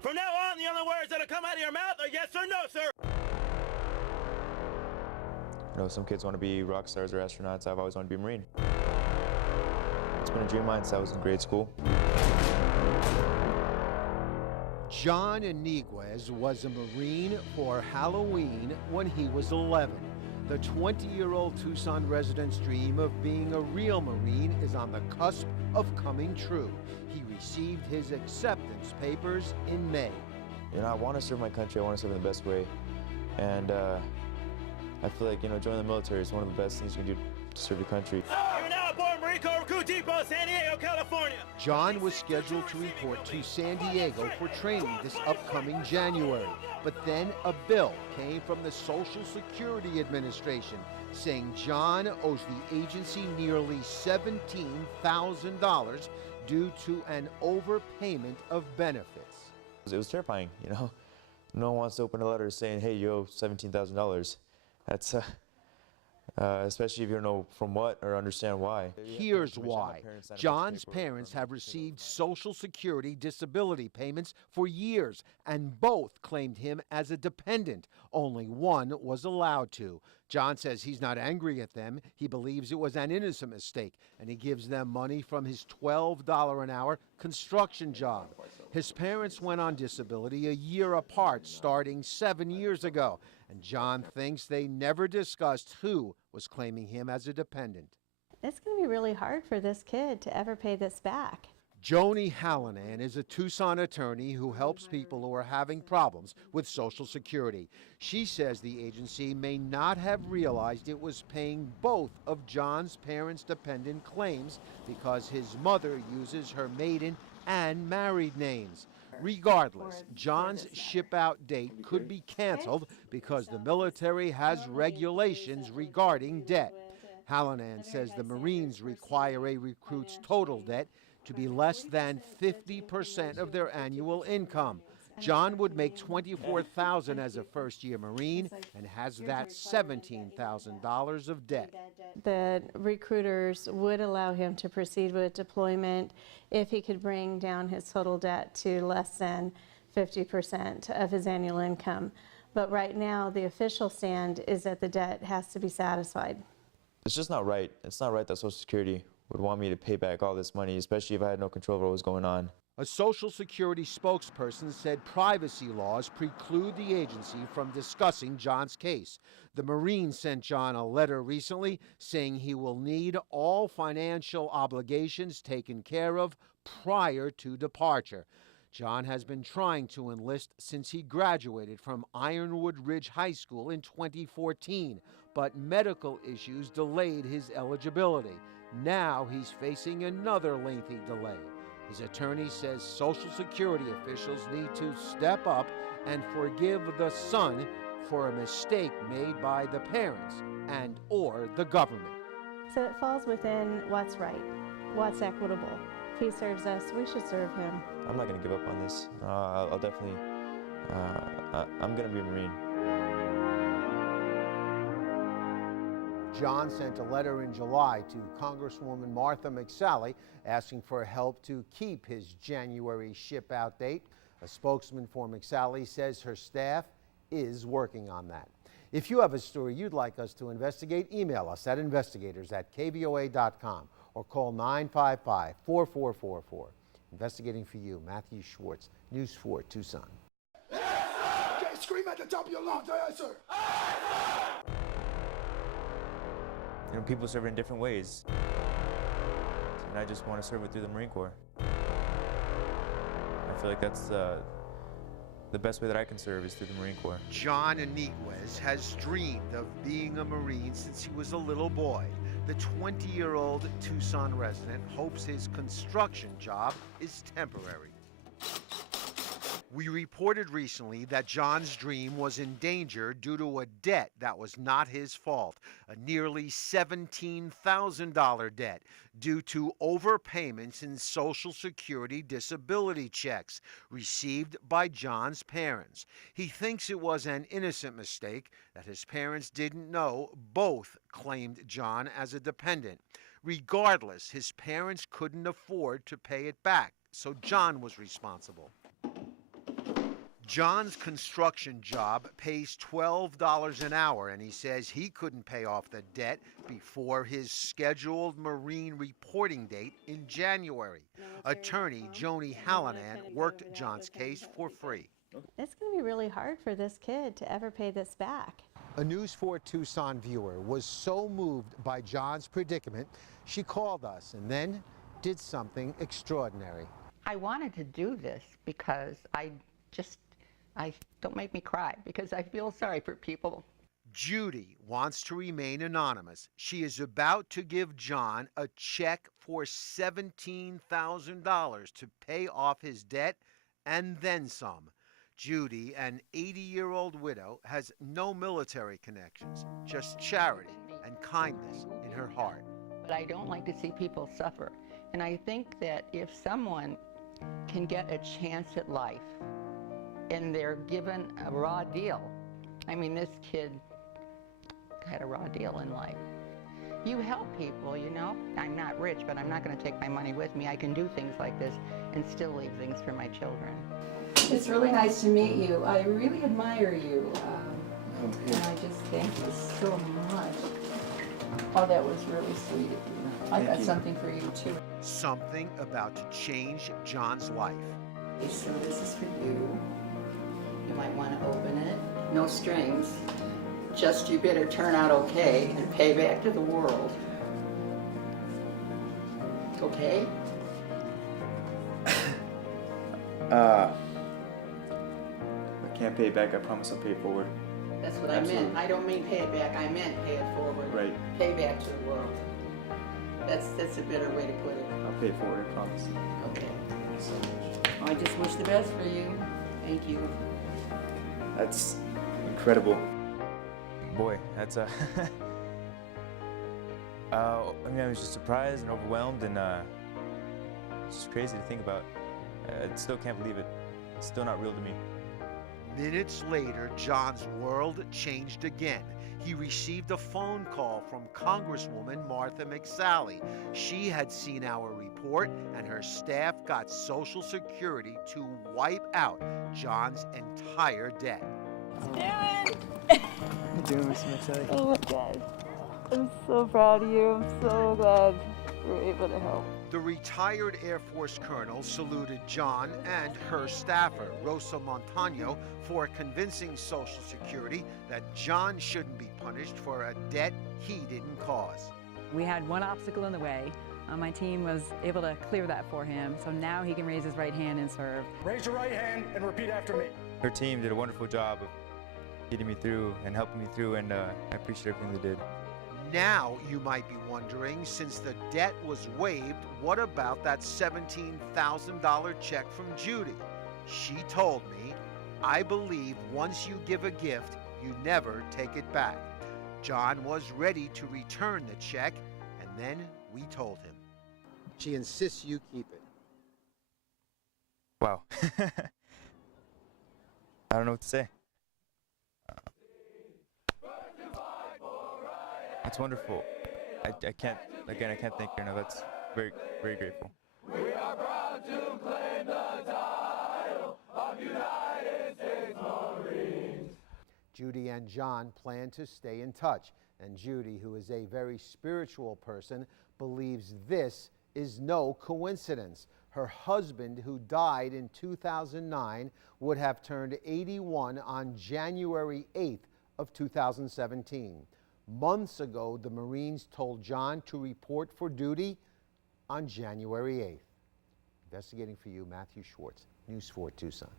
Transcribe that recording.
From now on, the only words that'll come out of your mouth are yes or no, sir. You know, some kids want to be rock stars or astronauts. I've always wanted to be a Marine. It's been a dream of mine since I was in grade school. John Iniguez was a Marine for Halloween when he was 11. The 20-year-old Tucson resident's dream of being a real Marine is on the cusp of coming true. He received his acceptance papers in May. You know, I want to serve my country. I want to serve in the best way. And I feel like, you know, joining the military is one of the best things you can do to serve your country. You're now aboard Marine Corps Recruit Depot, San Diego, California. John was scheduled to report to San Diego for training this upcoming January. But then a bill came from the Social Security Administration saying John owes the agency nearly $17,000 due to an overpayment of benefits. It was terrifying, you know. No one wants to open a letter saying, hey, you owe $17,000. That's, especially if you don't know from what or understand why. Here's why. John's parents have received Social Security disability payments for years, and both claimed him as a dependent. Only one was allowed to. John says he's not angry at them. He believes it was an innocent mistake, and he gives them money from his $12 an hour construction job. His parents went on disability a year apart, starting 7 years ago, and John thinks they never discussed who was claiming him as a dependent. It's going to be really hard for this kid to ever pay this back. Joni Hallinan is a Tucson attorney who helps people who are having problems with Social Security. She says the agency may not have realized it was paying both of John's parents' dependent claims because his mother uses her maiden and married names. Regardless, John's ship-out date could be canceled because the military has regulations regarding debt. Hallinan says the Marines require a recruit's total debt to be less than 50% of their annual income. John would make $24,000 as a first-year Marine and has that $17,000 of debt. The recruiters would allow him to proceed with deployment if he could bring down his total debt to less than 50% of his annual income. But right now, the official stand is that the debt has to be satisfied. It's just not right. It's not right that Social Security would want me to pay back all this money, especially if I had no control over what was going on. A Social Security spokesperson said privacy laws preclude the agency from discussing John's case. The Marine sent John a letter recently saying he will need all financial obligations taken care of prior to departure. John has been trying to enlist since he graduated from Ironwood Ridge High School in 2014, but medical issues delayed his eligibility. Now he's facing another lengthy delay. His attorney says Social Security officials need to step up and forgive the son for a mistake made by the parents and or the government. So it falls within what's right, what's equitable. If he serves us, we should serve him. I'm not going to give up on this. I'll definitely, I'm going to be a Marine. John sent a letter in July to Congresswoman Martha McSally asking for help to keep his January ship-out date. A spokesman for McSally says her staff is working on that. If you have a story you'd like us to investigate, email us at investigators@kvoa.com or call 955-4444. Investigating for you, Matthew Schwartz, News 4 Tucson. Yes, sir! Okay, scream at the top of your lungs. Yes, sir! You know, people serve in different ways. And I just want to serve it through the Marine Corps. I feel like that's the best way that I can serve is through the Marine Corps. John Iniguez has dreamed of being a Marine since he was a little boy. The 20-year-old Tucson resident hopes his construction job is temporary. We reported recently that John's dream was in danger due to a debt that was not his fault, a nearly $17,000 debt due to overpayments in Social Security disability checks received by John's parents. He thinks it was an innocent mistake that his parents didn't know. Both claimed John as a dependent. Regardless, his parents couldn't afford to pay it back, so John was responsible. John's construction job pays $12 an hour, and he says he couldn't pay off the debt before his scheduled Marine reporting date in January. Attorney Joni Hallinan worked John's case for free. It's going to be really hard for this kid to ever pay this back. A News 4 Tucson viewer was so moved by John's predicament, she called us and then did something extraordinary. I wanted to do this because don't make me cry, because I feel sorry for people. Judy wants to remain anonymous. She is about to give John a check for $17,000 to pay off his debt and then some. Judy, an 80-year-old widow, has no military connections, just charity and kindness in her heart. But I don't like to see people suffer. And I think that if someone can get a chance at life and they're given a raw deal, I mean, this kid had a raw deal in life. You help people, you know. I'm not rich, but I'm not going to take my money with me. I can do things like this and still leave things for my children. It's really nice to meet you. I really admire you. And I just thank you so much. Oh, that was really sweet of you. I got something for you, too. Something about to change John's life. Okay, so this is for you. You might want to open it. No strings. Just you better turn out okay and pay back to the world. Okay? I can't pay it back. I promise I'll pay it forward. That's what I meant. I don't mean pay it back. I meant pay it forward. Right. Pay back to the world. That's a better way to put it. I'll pay it forward, I promise. Okay. I just wish the best for you. Thank you. That's incredible. Boy, that's I mean, I was just surprised and overwhelmed, and it's just crazy to think about. I still can't believe it. It's still not real to me. Minutes later, John's world changed again. He received a phone call from Congresswoman Martha McSally. She had seen our report, and her staff got Social Security to wipe out John's entire debt. How you doing, Miss McSally? Oh my God. I'm so proud of you. I'm so glad we're able to help. The retired Air Force colonel saluted John and her staffer, Rosa Montano, for convincing Social Security that John shouldn't be punished for a debt he didn't cause. We had one obstacle in the way. My team was able to clear that for him, so now he can raise his right hand and serve. Raise your right hand and repeat after me. Her team did a wonderful job of getting me through and helping me through, and I appreciate everything they did. Now, you might be wondering, since the debt was waived, what about that $17,000 check from Judy? She told me, I believe once you give a gift, you never take it back. John was ready to return the check, and then we told him. She insists you keep it. Wow. I don't know what to say. That's wonderful. I can't thank her enough. That's very, very grateful. We are proud to claim the title of United States Marines. Judy and John plan to stay in touch, and Judy, who is a very spiritual person, believes this is no coincidence. Her husband, who died in 2009, would have turned 81 on January 8th of 2017. Months ago, the Marines told John to report for duty on January 8th. Investigating for you, Matthew Schwartz, News 4 Tucson.